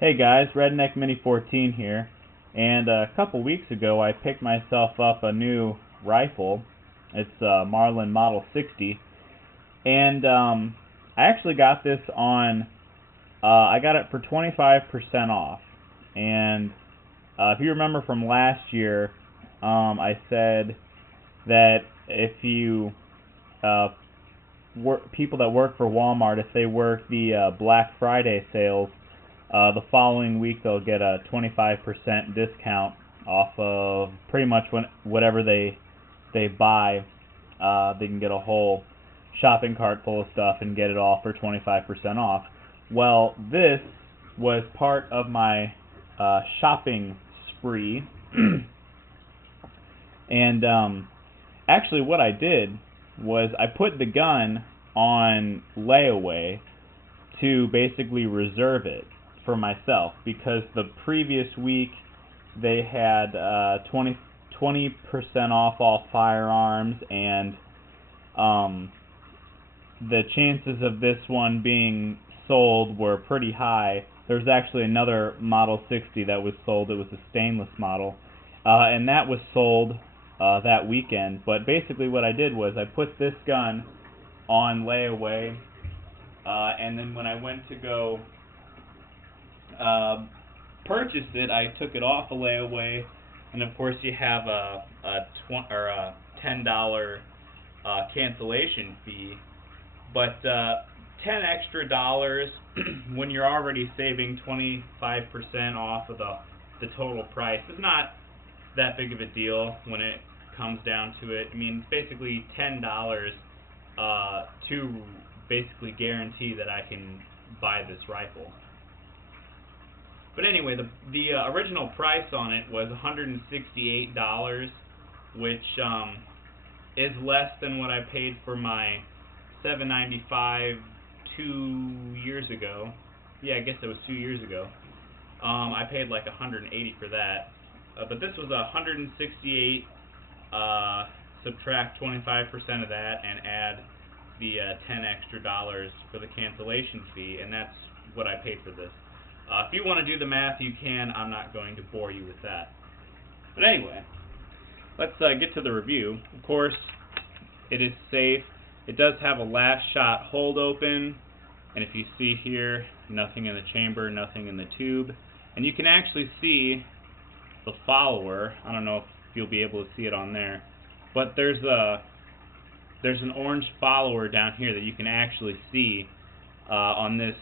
Hey guys, Redneck Mini 14 here, and a couple weeks ago I picked myself up a new rifle. It's a Marlin Model 60, and I actually got this on, I got it for 25% off, and if you remember from last year, I said that if you, people that work for Walmart, if they work the Black Friday sales, the following week they'll get a 25% discount off of pretty much whatever they buy. They can get a whole shopping cart full of stuff and get it all for 25% off. Well, this was part of my shopping spree. And actually what I did was I put the gun on layaway to basically reserve it for myself, because the previous week they had 20% off all firearms, and the chances of this one being sold were pretty high. There was actually another Model 60 that was sold. It was a stainless model, and that was sold that weekend. But basically what I did was I put this gun on layaway, and then when I went to go purchase it, I took it off a layaway, and of course you have a $10 cancellation fee, but $10 extra when you're already saving 25% off of the total price is not that big of a deal when it comes down to it. I mean, it's basically $10 to basically guarantee that I can buy this rifle. But anyway, the original price on it was $168, which is less than what I paid for my $795 2 years ago. Yeah, I guess it was 2 years ago. I paid like $180 for that. But this was $168. Subtract 25% of that and add the $10 extra for the cancellation fee, and that's what I paid for this. If you want to do the math, you can. I'm not going to bore you with that. But anyway, let's get to the review. Of course, it is safe. It does have a last shot hold open, and if you see here, nothing in the chamber, nothing in the tube, and you can actually see the follower. I don't know if you'll be able to see it on there, but there's an orange follower down here that you can actually see on this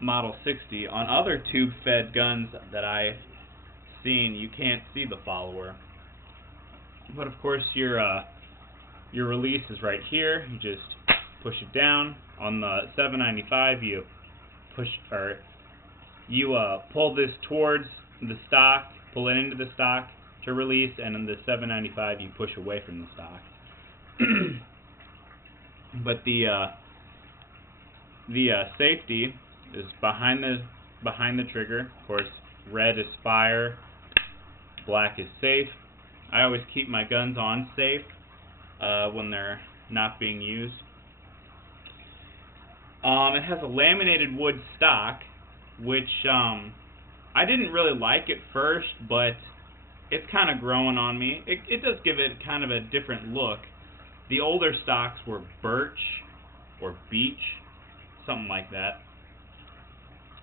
Model 60. On other tube-fed guns that I've seen, you can't see the follower. But of course, your release is right here. You just push it down. On the 795, you pull this towards the stock, pull it into the stock to release, and in the 795, you push away from the stock. But the safety is behind the trigger. Of course, red is fire, black is safe. I always keep my guns on safe when they're not being used. It has a laminated wood stock, which I didn't really like at first, but it's kind of growing on me. It does give it kind of a different look. The older stocks were birch or beech, something like that.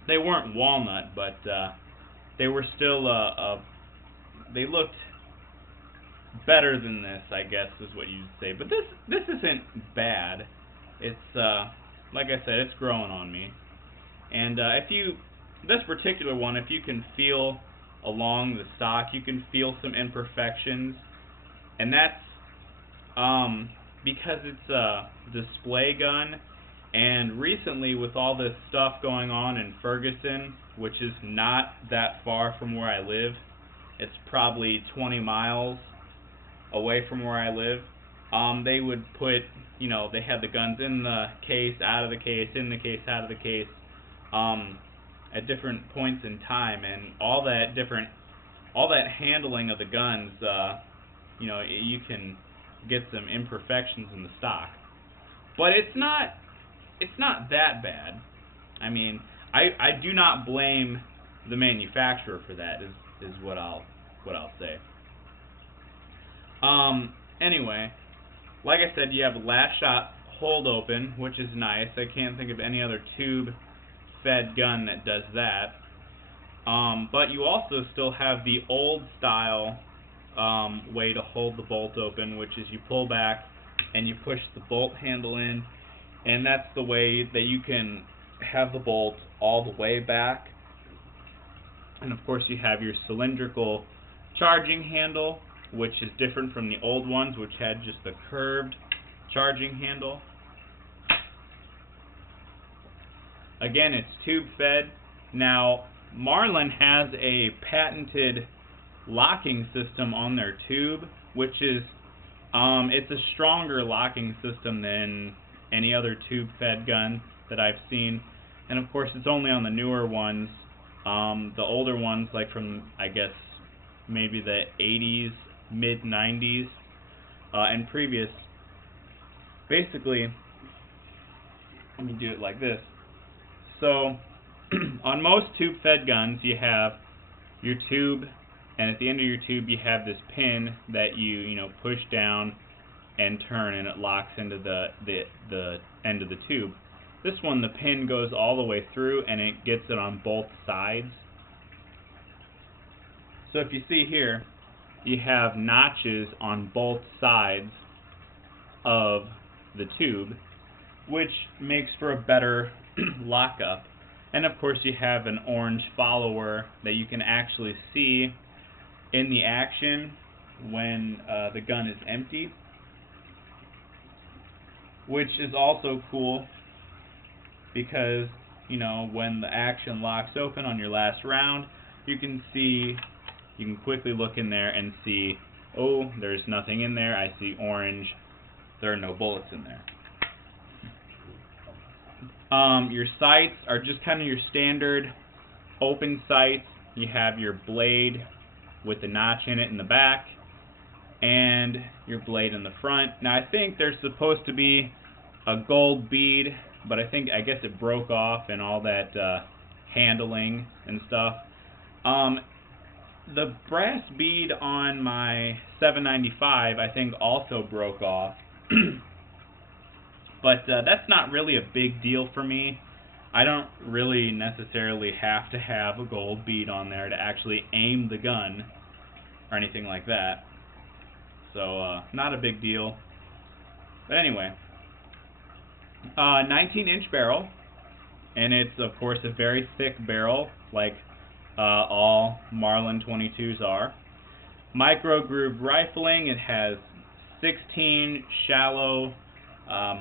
They weren't walnut, but they were still they looked better than this, I guess is what you'd say. But this isn't bad. It's like I said, it's growing on me. And this particular one, if you can feel along the stock, you can feel some imperfections, and that's because it's a display gun. And recently, with all this stuff going on in Ferguson, which is not that far from where I live, it's probably 20 miles away from where I live, they would put, they had the guns in the case, out of the case, in the case, out of the case, at different points in time, and all that handling of the guns, you can get some imperfections in the stock. But it's not that bad. I mean, I do not blame the manufacturer for that is what I'll say. Anyway, like I said, you have last shot hold open, which is nice. I can't think of any other tube fed gun that does that. But you also still have the old style way to hold the bolt open, which is you pull back and you push the bolt handle in, and that's the way that you can have the bolt all the way back. And of course you have your cylindrical charging handle, which is different from the old ones, which had just the curved charging handle. Again, it's tube fed. Now, Marlin has a patented locking system on their tube, which is it's a stronger locking system than any other tube fed gun that I've seen. And of course it's only on the newer ones. The older ones, like from, I guess, maybe the 80s, mid 90s, and previous, basically, let me do it like this. So on most tube fed guns you have your tube, and at the end of your tube you have this pin that you push down and turn, and it locks into the end of the tube. This one, the pin goes all the way through and it gets it on both sides. So if you see here, you have notches on both sides of the tube, which makes for a better lockup. And of course you have an orange follower that you can actually see in the action when the gun is empty, which is also cool because when the action locks open on your last round, you can quickly look in there and see, oh, there's nothing in there. I see orange. There are no bullets in there. Your sights are just kind of your standard open sights. You have your blade with the notch in it in the back, and your blade in the front. Now I think there's supposed to be a gold bead, but I guess it broke off and all that handling and stuff. The brass bead on my 795 I think also broke off. But that's not really a big deal for me. I don't really necessarily have to have a gold bead on there to actually aim the gun or anything like that. So not a big deal. But anyway, 19-inch barrel, and it's of course a very thick barrel, like all Marlin 22s are. Micro groove rifling. It has 16 shallow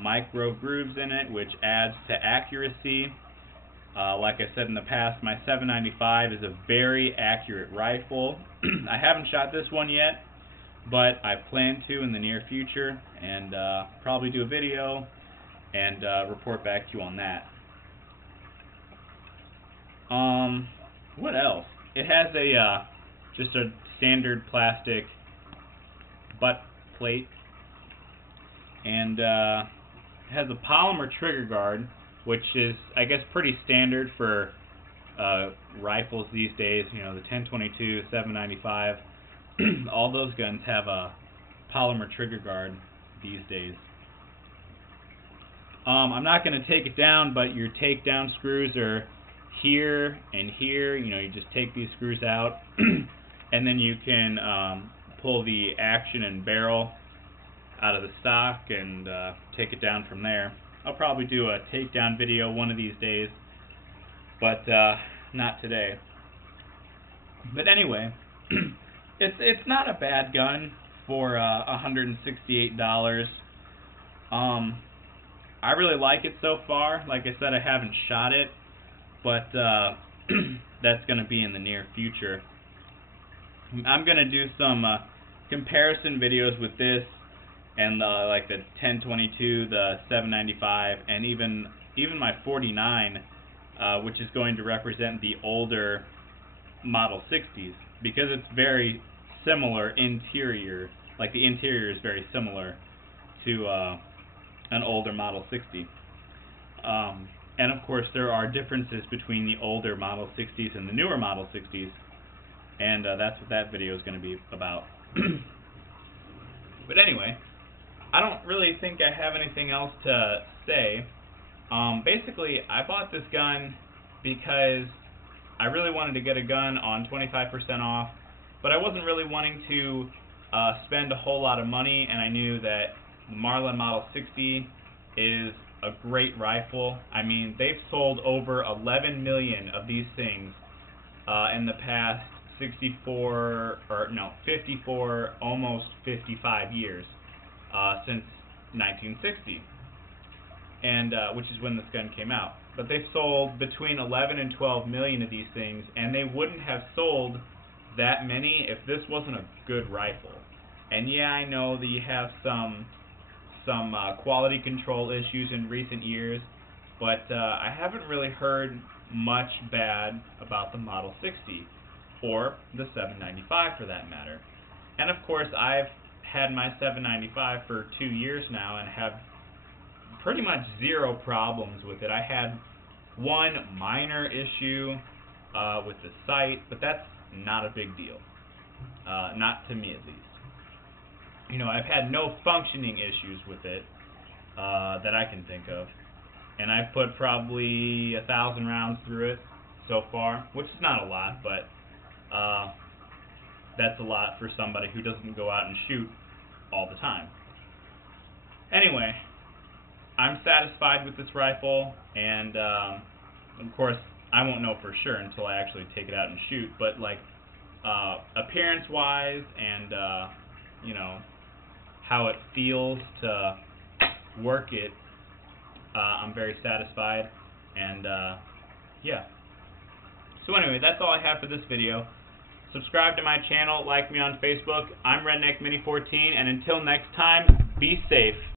micro grooves in it, which adds to accuracy. Like I said in the past, my 795 is a very accurate rifle. I haven't shot this one yet, but I plan to in the near future, and probably do a video and report back to you on that. What else? It has just a standard plastic butt plate, and it has a polymer trigger guard, which is, I guess, pretty standard for rifles these days. The 1022, 795, all those guns have a polymer trigger guard these days. I'm not going to take it down, but your takedown screws are here and here. You just take these screws out, and then you can pull the action and barrel out of the stock and take it down from there. I'll probably do a takedown video one of these days, but not today. But anyway, it's not a bad gun for $168. I really like it so far. Like I said, I haven't shot it, but that's going to be in the near future. I'm going to do some comparison videos with this and like the 1022, the 795, and even my 49, which is going to represent the older Model 60s, because it's very similar interior. Like the interior is very similar to an older Model 60. And of course, there are differences between the older Model 60s and the newer Model 60s, and that's what that video is going to be about. But anyway, I don't really think I have anything else to say. Basically, I bought this gun because I really wanted to get a gun on 25% off, but I wasn't really wanting to spend a whole lot of money, and I knew that the Marlin Model 60 is a great rifle. I mean, they've sold over 11 million of these things in the past 54, almost 55 years, since 1960, and which is when this gun came out. But they've sold between 11 and 12 million of these things, and they wouldn't have sold that many if this wasn't a good rifle. And yeah, I know that you have some quality control issues in recent years, but I haven't really heard much bad about the Model 60 or the 795 for that matter. And of course, I've had my 795 for 2 years now and have pretty much zero problems with it. I had one minor issue with the sight, but that's not a big deal, not to me at least. You know, I've had no functioning issues with it that I can think of, and I've put probably 1,000 rounds through it so far, which is not a lot, but that's a lot for somebody who doesn't go out and shoot all the time. Anyway, I'm satisfied with this rifle, and of course, I won't know for sure until I actually take it out and shoot, but like appearance-wise and you know, how it feels to work it, I'm very satisfied, and yeah. So anyway, that's all I have for this video. Subscribe to my channel, like me on Facebook. I'm RedneckMini14, and until next time, be safe.